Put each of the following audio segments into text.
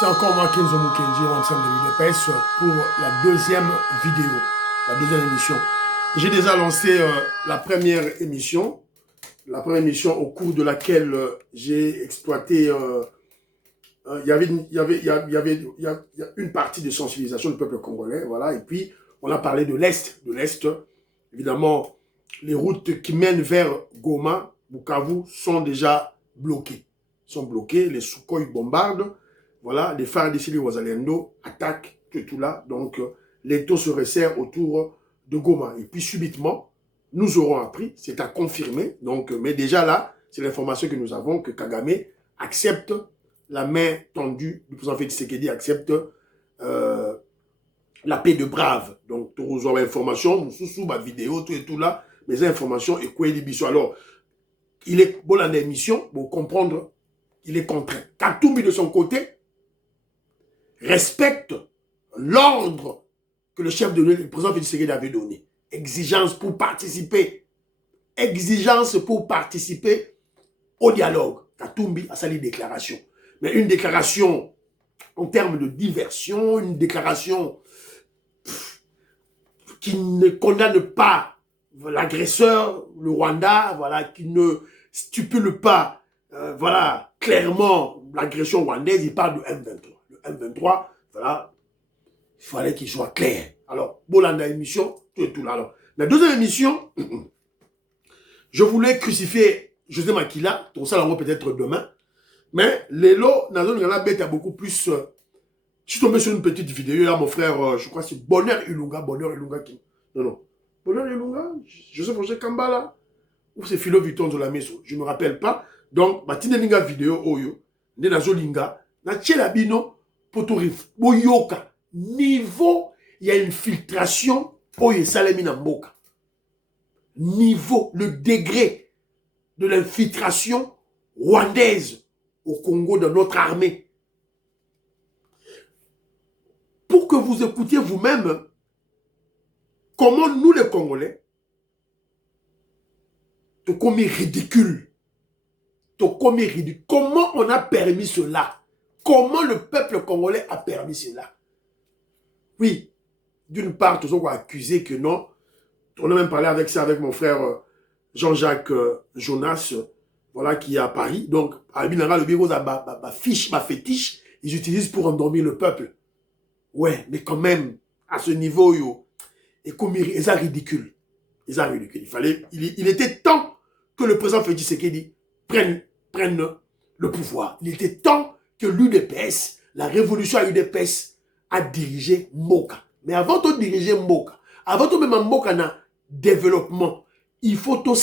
C'est encore moi, Kenzo Mukenji, ensemble de l'UDPS pour la deuxième vidéo, la deuxième émission. J'ai déjà lancé la première émission au cours de laquelle j'ai exploité, il y a une partie de sensibilisation du peuple congolais, voilà, et puis on a parlé de l'Est, évidemment, les routes qui mènent vers Goma, Bukavu sont déjà bloquées, les Sukhoi bombardent. Voilà, les phares d'ici, les Wazalendo attaquent tout là. Donc, les taux se resserrent autour de Goma. Et puis, subitement, nous aurons appris, c'est à confirmer. Donc, mais déjà là, c'est l'information que nous avons, que Kagame accepte la main tendue du président Félix Tshisekedi, accepte la paix de brave. Donc, nous aurons l'information, nous sous ma vidéo, tout là, mes informations et quoi il alors, il est bon dans l'émission, pour comprendre, il est contraint. Katumbi de son côté, respecte l'ordre que le chef de l'État, le président Félix Tshisekedi avait donné. Exigence pour participer. Exigence pour participer au dialogue. Katumbi a sali déclaration. Mais une déclaration en termes de diversion, une déclaration qui ne condamne pas l'agresseur, le Rwanda, voilà, qui ne stipule pas, voilà, clairement l'agression rwandaise, il parle de M23. M23, voilà, il fallait qu'il soit clair. Alors, Bolanda émission, tout là. Alors, la deuxième émission, je voulais crucifier José Makila, tout ça, peut-être demain, mais Lélo, Nazon Gana Bête a beaucoup plus. Je suis tombé sur une petite vidéo, là, mon frère, je crois que c'est Bonheur Ilunga qui. Non. Bonheur Ilunga, Joseph Roger Kambala, ou c'est Philo Vuitton de la maison, je ne me rappelle pas. Donc, ma Linga vidéo, Oyo, Nazo Linga, na Tchelabino, Potorif, Boyoka, niveau, il y a une filtration pour les Salamina Mboka. Niveau, le degré de l'infiltration rwandaise au Congo de notre armée. Pour que vous écoutiez vous-même comment nous les Congolais, comment ridicule, comment on a permis cela? Comment le peuple congolais a permis cela? Oui, d'une part, tous ont accusé que non. On a même parlé avec ça avec mon frère Jean-Jacques Jonas, voilà, qui est à Paris. Donc, à Binara, le bureau, ma fétiche, ils utilisent pour endormir le peuple. Ouais, mais quand même, à ce niveau, et comme ils sont ridicules. Il était temps que le président Félix Tshisekedi prenne le pouvoir. Il était temps que l'UDPS, la révolution à l'UDPS, a dirigé Mboka. Mais avant de diriger Mboka, avant de même Mboka na développement, il faut tout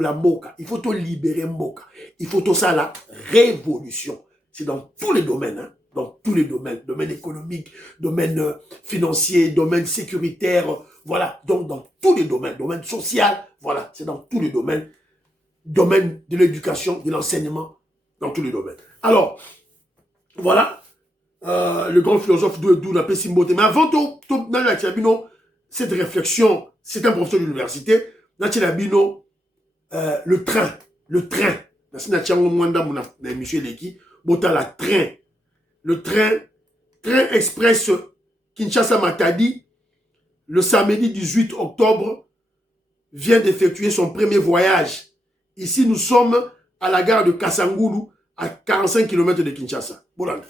la Mboka, il faut tout libérer Mboka, il faut tout ça la révolution. C'est dans tous les domaines, hein, dans tous les domaines, domaine économique, domaine financier, domaine sécuritaire, voilà, donc dans tous les domaines, domaine social, voilà, c'est dans tous les domaines, domaine de l'éducation, de l'enseignement, dans tous les domaines. Alors, voilà, le grand philosophe d'où la paix Simbote. Mais avant tout, cette réflexion, c'est un professeur d'université, le train, le train express Kinshasa-Matadi, le samedi 18 octobre, vient d'effectuer son premier voyage. Ici, nous sommes à la gare de Kasangulu, à 45 km de Kinshasa. Bolanda.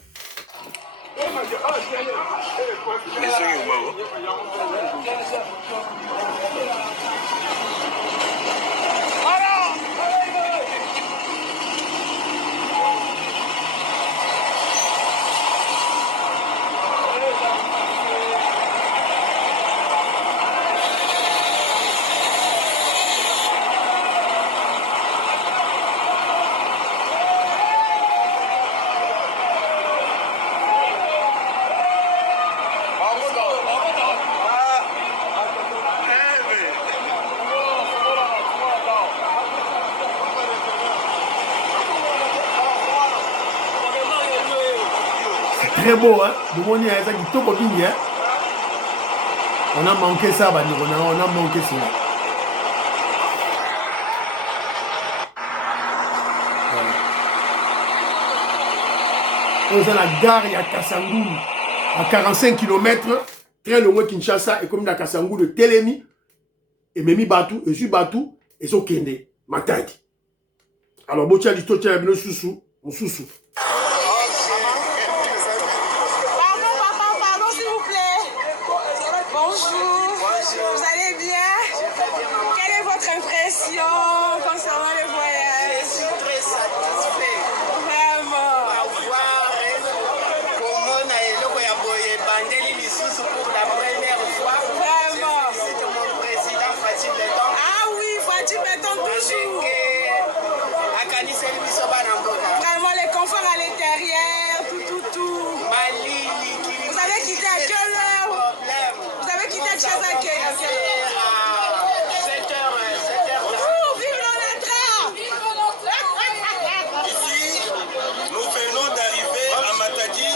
Très beau, hein. On a manqué ça, on a manqué ça. On est à la gare, il y a Kassangou, à 45 km, très loin Kinshasa, et comme il y a Kassangou de Telemi, et Memi Batou, et Zu Batou, et so Kende, Matadi. Alors, Botia Listo, tiens, le Soussou, mon Soussou. Pardon, s'il vous plaît. Bonjour. Vous allez bien? Quelle est votre impression concernant le voyage? Je suis très satisfait. Vraiment. Avoir comment Bandeli Lisusu pour la première fois. Vraiment. C'est mon président Fatih Beton. Ah oui, Fatih Beton toujours. Vraiment, les conforts à l'intérieur, tout. Vous avez quitté à quelle heure? Vous avez quitté chez à quelle heure? 7h. Vive l'Onatra! Ici, nous venons d'arriver à Matadi.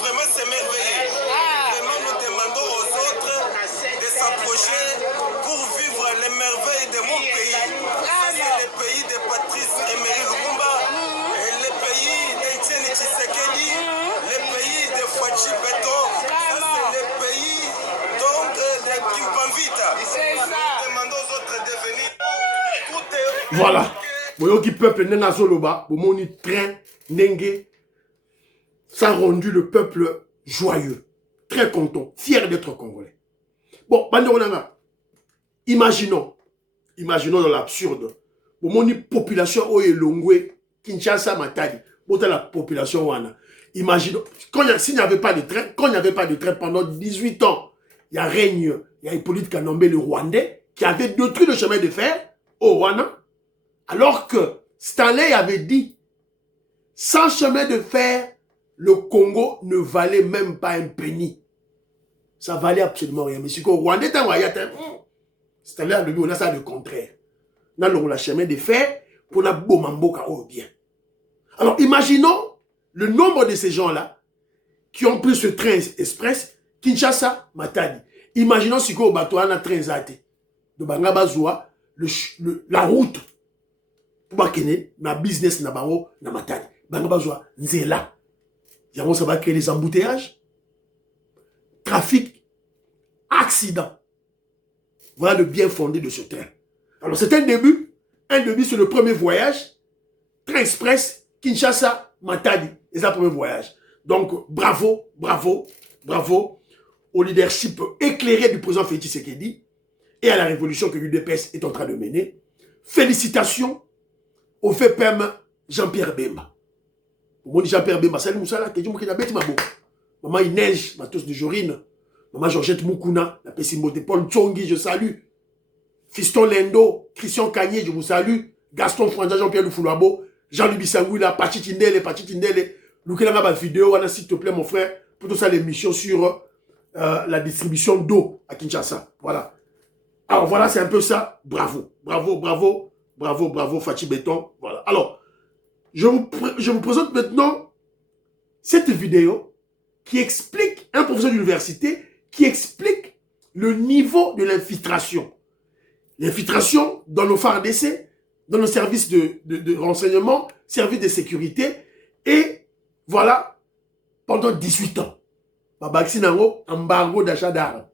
Vraiment, c'est merveilleux. Vraiment, nous demandons aux autres de s'approcher pour vivre les merveilles de mon pays. C'est le pays de Patrice Emery Lumumba, et le pays d'Etienne Tshisekedi, le pays de Fatih Beton. C'est le pays donc de Kimpamvita. Nous demandons aux autres de venir. Voilà. Boyoki peuple nenga zoloba, bomoni train nenge, ça a rendu le peuple joyeux, très content, fier d'être congolais. Bon, Banderonanga, imaginons dans l'absurde, bomoni population oye longwe, Kinshasa Matadi, bota la population wana. Imaginons, s'il n'y avait pas de train, pendant 18 ans, il y a règne, il y a Hippolyte Kanambe, le Rwandais, qui avait détruit le chemin de fer au Rwanda. Alors que Stanley avait dit, sans chemin de fer, le Congo ne valait même pas un penny. Ça valait absolument rien. Mais si le Rwandais était en Stanley a dit, on a ça le contraire. On a le chemin de fer pour la bomamboka au bien. Alors imaginons le nombre de ces gens-là qui ont pris ce train express, Kinshasa, Matadi. Imaginons si au bateau a un train zate de Bangabazoua, la route. Pour bakene na business na bango na Matadi banga bazwa nzela yango ça va créer les embouteillages, trafic, accident. Voilà le bien fondé de ce train. Alors c'est un début c'est le premier voyage, train express Kinshasa Matadi, c'est le premier voyage. Donc bravo au leadership éclairé du président Félix Tshisekedi et à la révolution que l'UDPS est en train de mener. Félicitations au fait PM Jean-Pierre Bemba. Au Jean-Pierre Bemba, salut Moussala, que Dieu m'a bête ma boue. Maman Inège, Matos de Jorine. Maman Georgette Moukouna, la Pessimbo de Paul Tchongi, je salue. Fiston Lendo, Christian Kanye, je vous salue. Gaston Franja, Jean-Pierre Lufoulouabo, Jean-Louis Bissangouila, Pachi Tindele. Loukela ma vidéo, s'il te plaît mon frère, pour tout ça l'émission sur la distribution d'eau à Kinshasa. Voilà. Alors voilà, c'est un peu ça. Bravo, Fatih Beton. Voilà. Alors, je vous présente maintenant cette vidéo qui explique, un professeur d'université, qui explique le niveau de l'infiltration. L'infiltration dans nos phares d'essai, dans nos services de renseignement, services de sécurité, et voilà, pendant 18 ans. Babaxinango, embargo d'achat d'armes.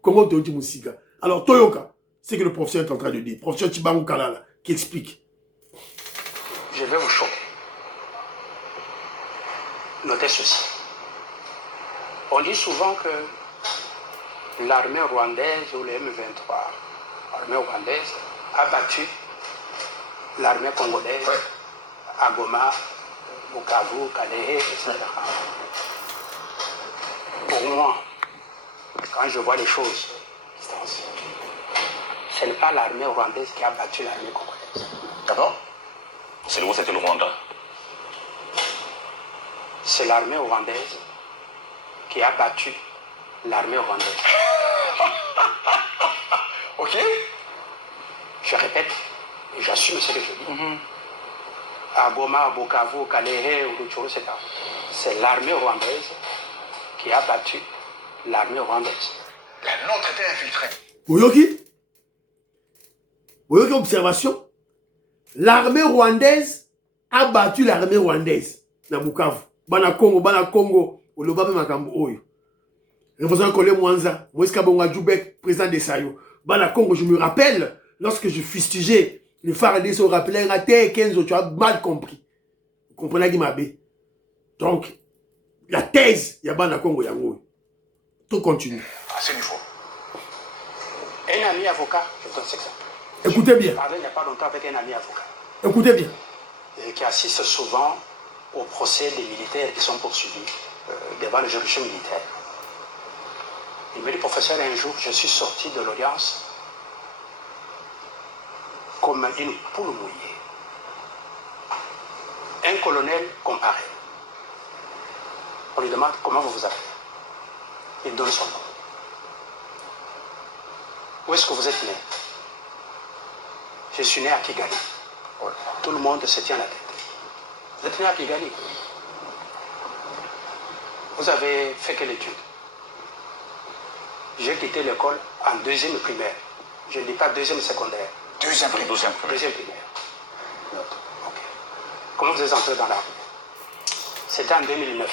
Comment tu dis Moussika? Alors, Toyoka, c'est que le professeur est en train de dire. Professeur Tibangou Kalala, qui explique. Je vais vous choquer. Notez ceci. On dit souvent que l'armée rwandaise ou le M23, l'armée rwandaise, a battu l'armée congolaise à Goma, Bukavu, Kalehe, etc. Pour moi, quand je vois les choses, ce n'est pas l'armée rwandaise qui a battu l'armée congolaise. D'accord. C'est le c'était le Rwanda. C'est l'armée rwandaise qui a battu l'armée rwandaise. Ok. Je répète, et j'assume ce que je dis. À Goma, à Bukavu, Kalehe, Rutshuru, etc. C'est l'armée rwandaise qui a battu l'armée rwandaise. La nôtre était infiltrée. Oyoki observation. L'armée rwandaise a battu l'armée rwandaise. na Bukavu. Bana Congo, au Lobabe Makambo Oyo. Représentant Colé Mwanza, Moïse Kabonga Djoubek, président de Sayo. Bana Congo, je me rappelle, lorsque je fustigeais, le phare de se rappelait, Kenzo, tu as mal compris. Vous comprenez, Guimabé? Donc, la thèse, il y a Bana Congo Yango. Tout continue. À ce niveau. Un ami avocat, je donne cet exemple. Écoutez bien. Je parlais il n'y a pas longtemps avec un ami avocat. Écoutez bien. Qui assiste souvent au procès des militaires qui sont poursuivis devant les juridictions militaires. Il me dit, professeur, un jour, je suis sorti de l'audience comme une poule mouillée. Un colonel comparé. On lui demande comment vous vous appelez. Il donne son nom. Où est-ce que vous êtes né? Je suis né à Kigali. Tout le monde se tient la tête. Vous êtes né à Kigali. Vous avez fait quelle étude? J'ai quitté l'école en deuxième primaire. Je ne dis pas deuxième secondaire. Deuxième primaire. Deuxième primaire. Okay. Comment vous êtes entré dans l'armée? C'était en 2009,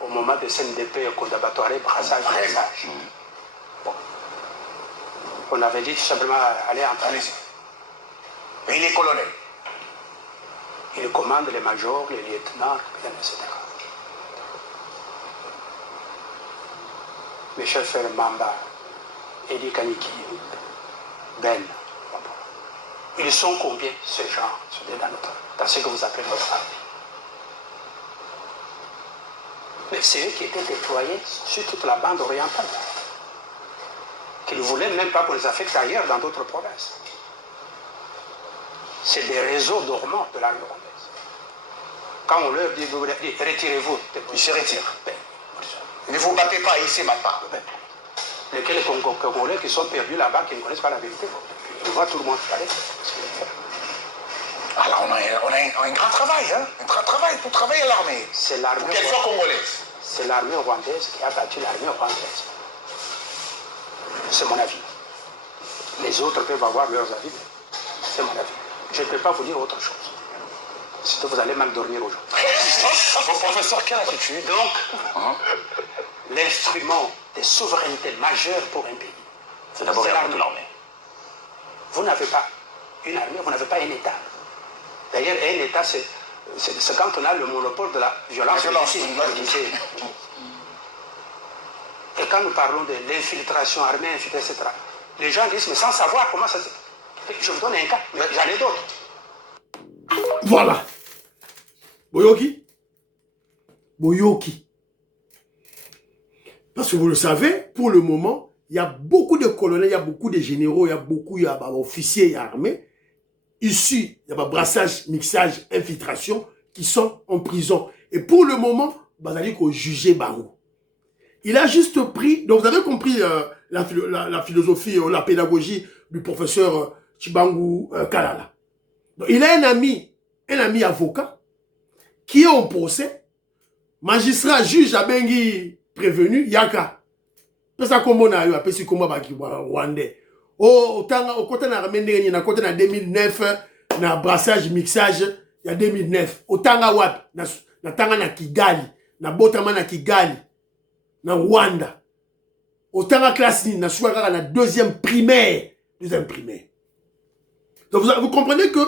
au moment de CNDP, Kondabatoire, brassage. Bon. On avait dit tout simplement aller en Tunisie. Et il est colonel. Il commande les majors, les lieutenants, etc. Mes chers frères Mamba, Edi Kaniki, Ben, ils sont combien ces gens dans ce que vous appelez notre armée? Mais c'est eux qui étaient déployés sur toute la bande orientale, qu'ils ne voulaient même pas qu'on les affecte ailleurs dans d'autres provinces. C'est des réseaux dormants de l'armée congolaise. Quand on leur dit, retirez-vous, Il se retire. Ne vous battez pas ici maintenant. Lesquels Congolais qui sont perdus là-bas, qui ne connaissent pas la vérité. Je vois tout le monde parler. Alors on a un grand travail, hein? Un grand travail pour travailler à l'armée. C'est l'armée Pour qu'elle soit congolaise. C'est l'armée rwandaise qui a battu l'armée rwandaise. C'est mon avis. Les autres peuvent avoir leurs avis, mais c'est mon avis. Je ne peux pas vous dire autre chose. Sinon vous allez mal dormir aujourd'hui. Mon professeur, quelle attitude? Donc, l'instrument de souveraineté majeure pour un pays, C'est d'abord l'armée. Vous n'avez pas une armée, vous n'avez pas un État. D'ailleurs, un État, c'est quand on a le monopole de la violence. Et quand nous parlons de l'infiltration armée, etc., les gens disent, mais sans savoir comment ça se fait. Je vous donne un cas, mais j'en ai d'autres. Voilà. Boyoki. Boyoki. Parce que vous le savez, pour le moment, il y a beaucoup de colonels, il y a beaucoup de généraux, il y a beaucoup d'officiers et armés issus, il y a brassage, mixage, infiltration, qui sont en prison. Et pour le moment, vous allez juger Bango. Il a juste pris, donc vous avez compris la philosophie, la pédagogie du professeur Chibangu Kalala. Donc, il a un ami avocat, qui est en procès, magistrat, juge, abengi prévenu, yaka. Pesa kombo na yo, apesi kombo baki rwandais. Au côté na ramendé, na côté na 2009, na brassage, mixage, il y a 2009. Au tanga wapi, na tanga na Kigali, na botama na Kigali, na Rwanda. Au tanga classe ni, na chouaka na deuxième primaire. Donc vous comprenez que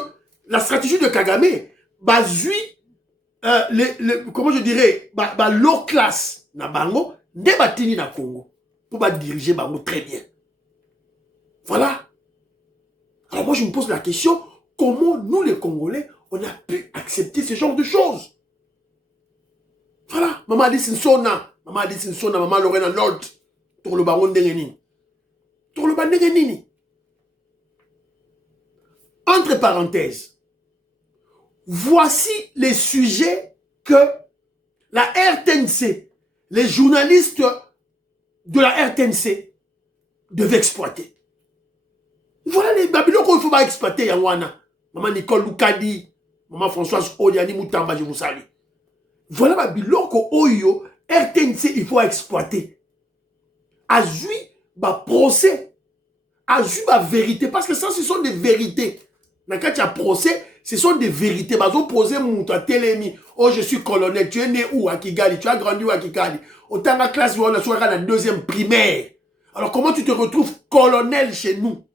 la stratégie de Kagame, basui, comment je dirais, low class na bango, débatini na Congo, pour diriger bango très bien. Voilà. Alors moi je me pose la question, comment nous les Congolais, on a pu accepter ce genre de choses? Voilà. Maman dit Sinsona, maman Lorena Lord, pour le baron Dengenini. Pour le baron Dengenini. Entre parenthèses, voici les sujets que la RTNC, les journalistes de la RTNC devaient exploiter. Voilà les Babylons qu'il faut pas exploiter, Yawana. Maman Nicole Loukadi, maman Françoise Odiani Moutamba, je vous salue. Voilà Babylon que Oyo, RTNC, il faut exploiter. Azui, procès. Azui, vérité. Parce que ça, ce sont des vérités. Quand il y a procès, Ce sont des vérités. Bazo posé mon télémi. Oh, je suis colonel. Tu es né où? À Kigali. Tu as grandi où? À Kigali. Autant la classe, on a soit la deuxième primaire. Alors, comment tu te retrouves colonel chez nous?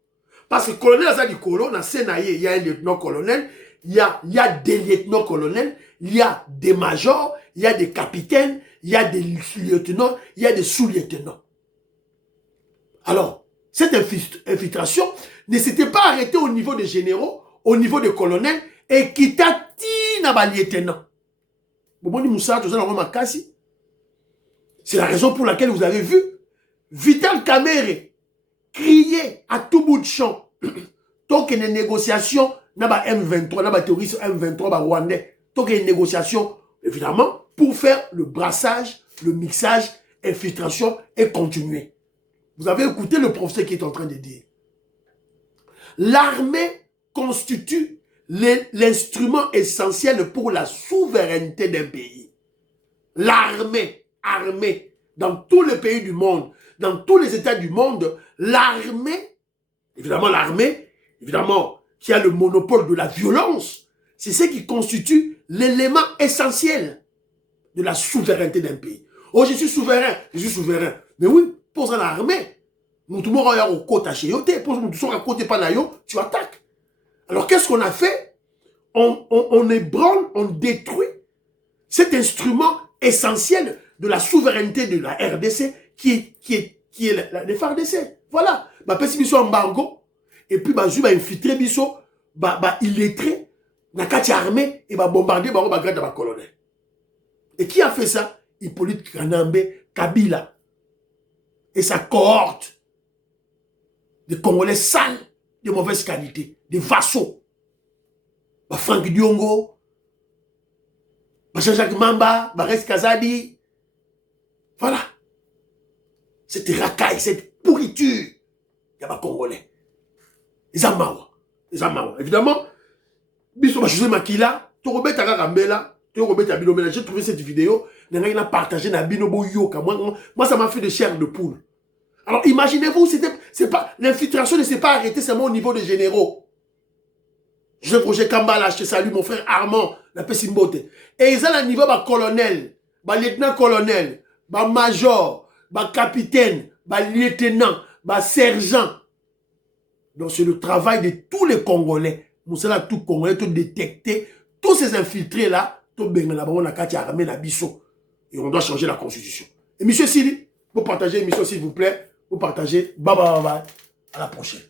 Parce que colonel, ça dit colonel, on a Sénaïe, il y a un lieutenant-colonel, il y a des lieutenants-colonels, il y a des majors, il y a des capitaines, il y a des lieutenants, il y a des sous-lieutenants. Alors, cette infiltration ne s'était pas arrêtée au niveau des généraux, au niveau des colonels, et qui t'a dit na lieutenant. C'est la raison pour laquelle vous avez vu Vital Kamerhe crier à tout bout de champ. Tant qu'il y a une négociation, na ba M23, na ba terroriste M23, ba Rwandais. Tant qu'il y a une négociation, évidemment, pour faire le brassage, le mixage, infiltration et continuer. Vous avez écouté le professeur qui est en train de dire. L'armée constitue l'instrument essentiel pour la souveraineté d'un pays. L'armée, dans tous les pays du monde, dans tous les États du monde, l'armée, évidemment, qui a le monopole de la violence, c'est ce qui constitue l'élément essentiel de la souveraineté d'un pays. Oh, je suis souverain. Mais oui, pour ça, l'armée, nous tout le monde au côté à Cheyote, pour nous tout à côté pas tu attaques. Alors, qu'est-ce qu'on a fait? On ébranle, on détruit cet instrument essentiel de la souveraineté de la RDC qui est le FARDC. Voilà. Bah, parce qu'ils sont embargo, et puis, bah, ils infiltré, illettré, na kati armée, et bah, bombarder, bah, grade à colonel. Et qui a fait ça? Hippolyte Kanambe Kabila. Et sa cohorte de Congolais sales, de mauvaise qualité, des vassaux. Bah, Franck Diongo, bah, Jean-Jacques Mamba, bah, Res Kazadi. Voilà. Cette racaille, cette pourriture, il y a des Congolais. Les Amawa. Évidemment, Biso José Makila, Torobet Agagambela, Torobet Abilomela, j'ai trouvé cette vidéo, il a partagé na Binobo Yoka. Moi, ça m'a fait de chair de poule. Alors, imaginez-vous, l'infiltration ne s'est pas arrêtée seulement au niveau des généraux. Je projet Kambala, je te salue, mon frère Armand, la Pessimbote. Et ils ont un niveau, colonel, lieutenant-colonel, major, capitaine, lieutenant, sergent. Donc, c'est le travail de tous les Congolais. Nous sommes tous Congolais, tous détecter tous ces infiltrés-là, tous là-bas, on a qu'à armer la bisso. Et on doit changer la constitution. Et monsieur Sili, vous partagez l'émission, s'il vous plaît. Vous partagez. Bye bye bye bye. À la prochaine.